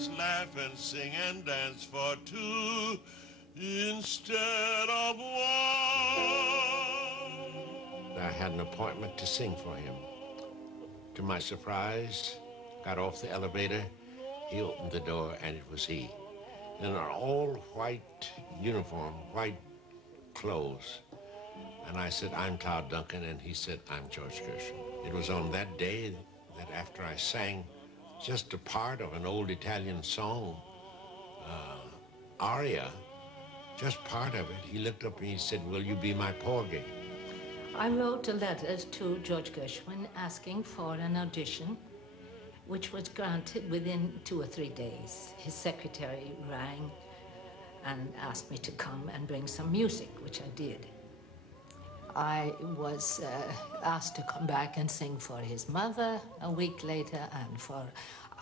us laugh and sing and dance for two instead of one. I had an appointment to sing for him. To my surprise, got off the elevator, he opened the door, and it was he. In an all-white uniform, white clothes. And I said, I'm Cloud Duncan, and he said, I'm George Gershwin. It was on that day that after I sang just a part of an old Italian song, aria, just part of it, he looked up and he said, will you be my Porgy? I wrote a letter to George Gershwin asking for an audition, which was granted within 2 or 3 days. His secretary rang and asked me to come and bring some music, which I did. I was asked to come back and sing for his mother a week later, and for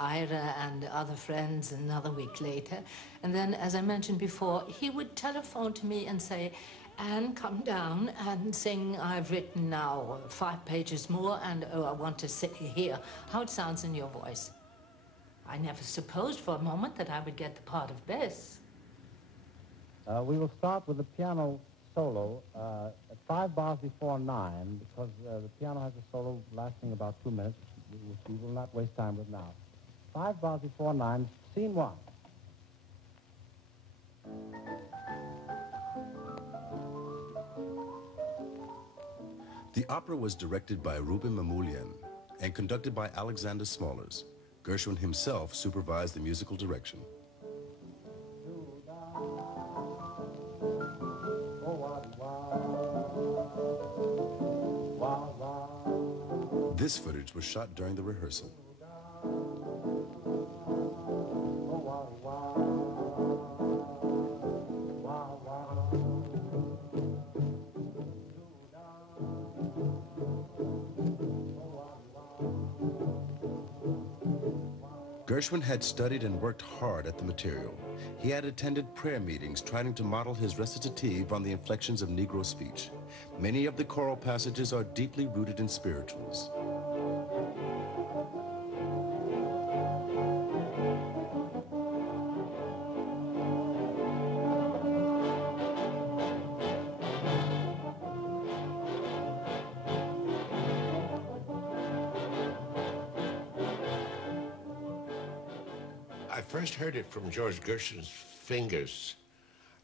Ira and other friends another week later. And then, as I mentioned before, he would telephone to me and say, Anne, come down and sing. I've written now 5 pages more, and I want to hear how it sounds in your voice. I never supposed for a moment that I would get the part of Bess. We will start with the piano solo at 5 bars before 9, because the piano has a solo lasting about 2 minutes, which we will not waste time with now. 5 bars before 9, scene 1. The opera was directed by Ruben Mamoulian and conducted by Alexander Smollers. Gershwin himself supervised the musical direction. This footage was shot during the rehearsal. Gershwin had studied and worked hard at the material. He had attended prayer meetings trying to model his recitative on the inflections of Negro speech. Many of the choral passages are deeply rooted in spirituals. I first heard it from George Gershwin's fingers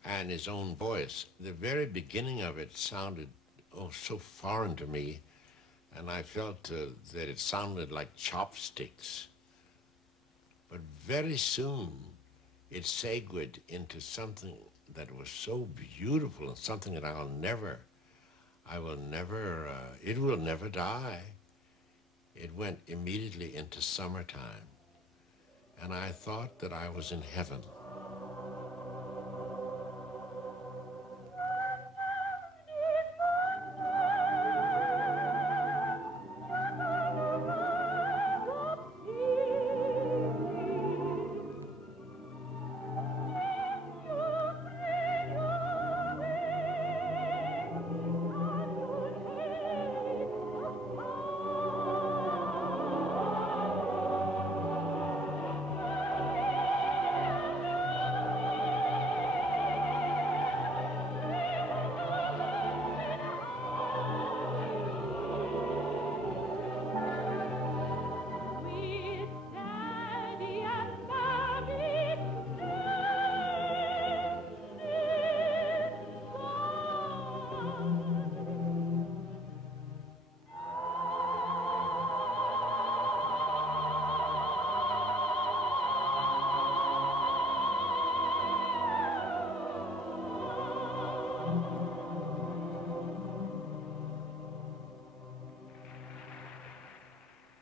and his own voice. The very beginning of it sounded, so foreign to me, and I felt that it sounded like chopsticks. But very soon, it segued into something that was so beautiful and something that it will never die. It went immediately into summertime. And I thought that I was in heaven.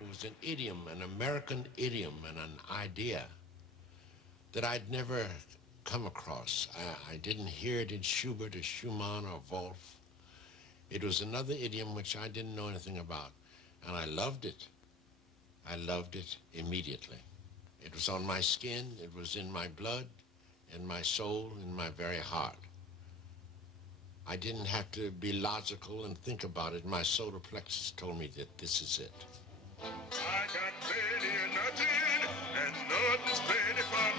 It was an idiom, an American idiom and an idea that I'd never come across. I didn't hear it in Schubert or Schumann or Wolf. It was another idiom which I didn't know anything about, and I loved it. I loved it immediately. It was on my skin, it was in my blood, in my soul, in my very heart. I didn't have to be logical and think about it. My solar plexus told me that this is it. I got plenty of nothing, and nothing's plenty for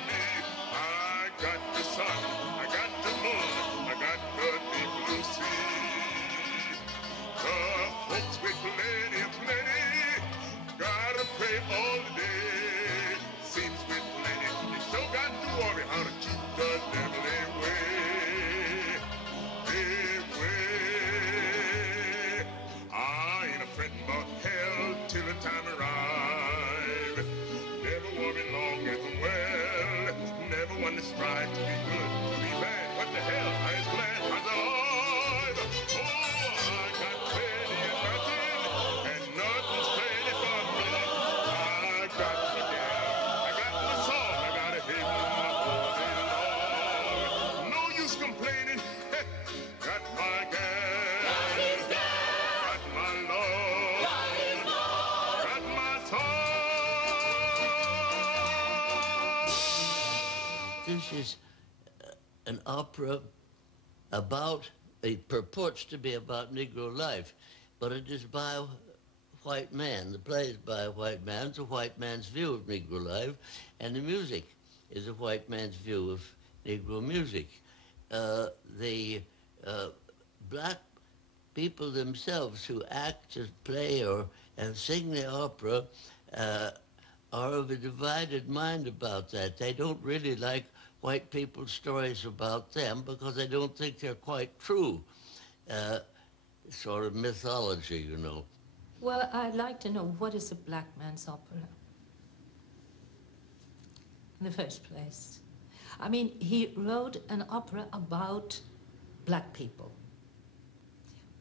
is an opera about, it purports to be about Negro life, but it is by a white man. The play is by a white man. It's a white man's view of Negro life, and the music is a white man's view of Negro music. The black people themselves who act or play or and sing the opera are of a divided mind about that. They don't really like white people's stories about them because they don't think they're quite true. Sort of mythology, you know. Well, I'd like to know, what is a black man's opera? In the first place. I mean, he wrote an opera about black people.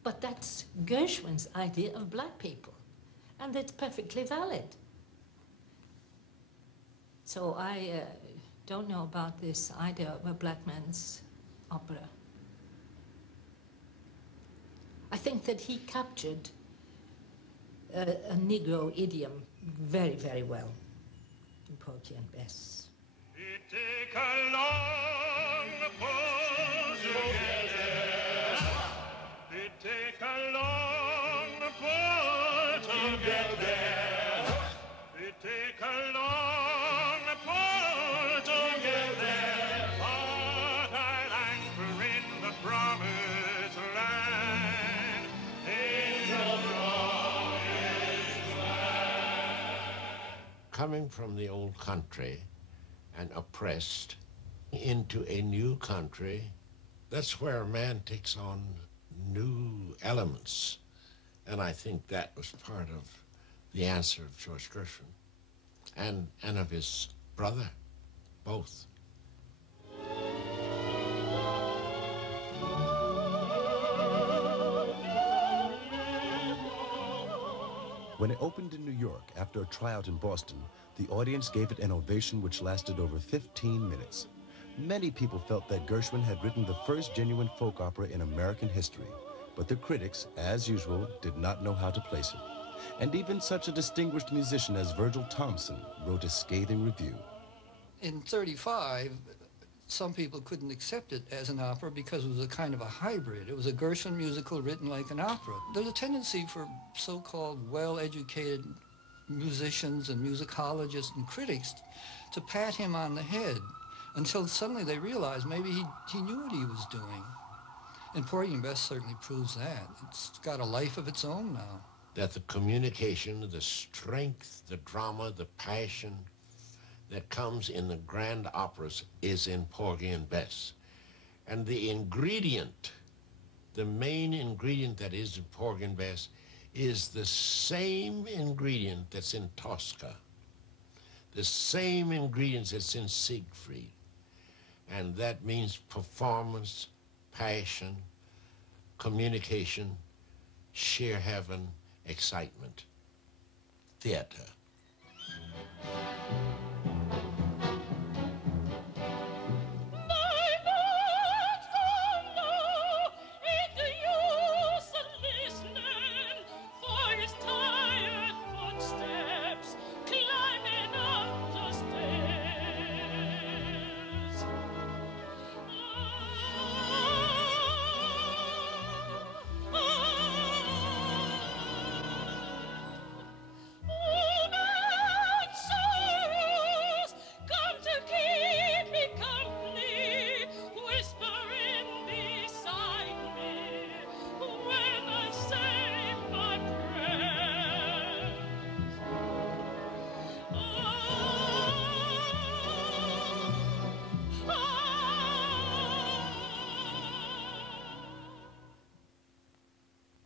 But that's Gershwin's idea of black people, and it's perfectly valid. So I don't know about this idea of a black man's opera. I think that he captured a Negro idiom very, very well in Porgy and Bess. It take a long pull together. It take a long pull together. It take a long pull together. But I'll anchor in the promised land. In the promised land. Coming from the old country and oppressed into a new country, that's where a man takes on new elements. And I think that was part of the answer of George Gershwin and of his brother, both. When it opened in New York after a tryout in Boston, the audience gave it an ovation which lasted over 15 minutes. Many people felt that Gershwin had written the first genuine folk opera in American history, but the critics, as usual, did not know how to place it. And even such a distinguished musician as Virgil Thompson wrote a scathing review. In '35, some people couldn't accept it as an opera because it was a kind of a hybrid. It was a Gershwin musical written like an opera. There's a tendency for so-called well-educated musicians and musicologists and critics to pat him on the head until suddenly they realized maybe he knew what he was doing. And Porgy and Bess certainly proves that. It's got a life of its own now. That the communication, the strength, the drama, the passion that comes in the grand operas is in Porgy and Bess. And the ingredient, the main ingredient that is in Porgy and Bess is the same ingredient that's in Tosca, the same ingredients that's in Siegfried. And that means performance, passion, communication, sheer heaven, excitement, theater.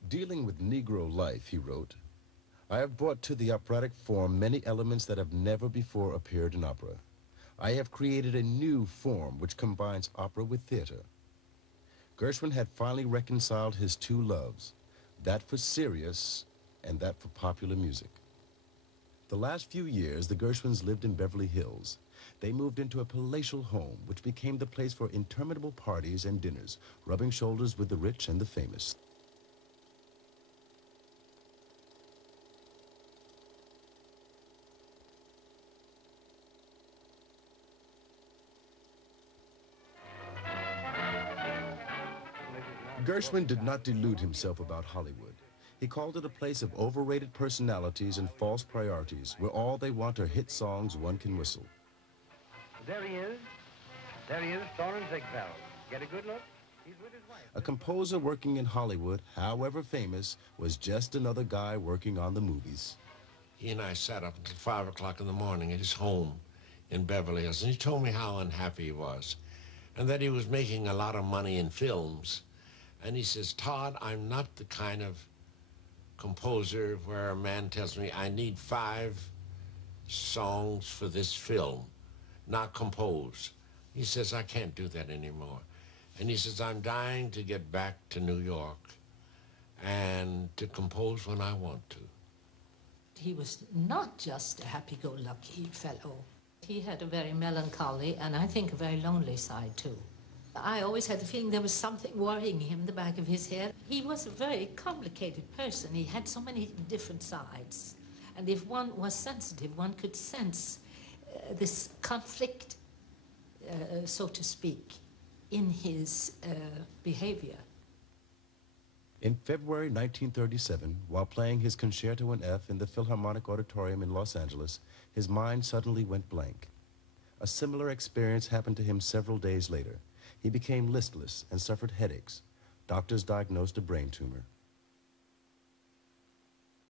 Dealing with Negro life, he wrote, I have brought to the operatic form many elements that have never before appeared in opera. I have created a new form which combines opera with theater. Gershwin had finally reconciled his two loves, that for serious and that for popular music. The last few years, the Gershwins lived in Beverly Hills. They moved into a palatial home, which became the place for interminable parties and dinners, rubbing shoulders with the rich and the famous. Gershwin did not delude himself about Hollywood. He called it a place of overrated personalities and false priorities, where all they want are hit songs one can whistle. There he is. There he is, Thorne Ziegfeld. Get a good look? He's with his wife. A composer working in Hollywood, however famous, was just another guy working on the movies. He and I sat up until 5 o'clock in the morning at his home in Beverly Hills, and he told me how unhappy he was, and that he was making a lot of money in films. And he says, Todd, I'm not the kind of composer where a man tells me I need 5 songs for this film, not compose. He says, I can't do that anymore. And he says, I'm dying to get back to New York and to compose when I want to. He was not just a happy-go-lucky fellow. He had a very melancholy and I think a very lonely side, too. I always had the feeling there was something worrying him in the back of his head. He was a very complicated person. He had so many different sides. And if one was sensitive, one could sense this conflict, so to speak, in his behavior. In February 1937, while playing his Concerto in F in the Philharmonic Auditorium in Los Angeles, his mind suddenly went blank. A similar experience happened to him several days later. He became listless and suffered headaches. Doctors diagnosed a brain tumor.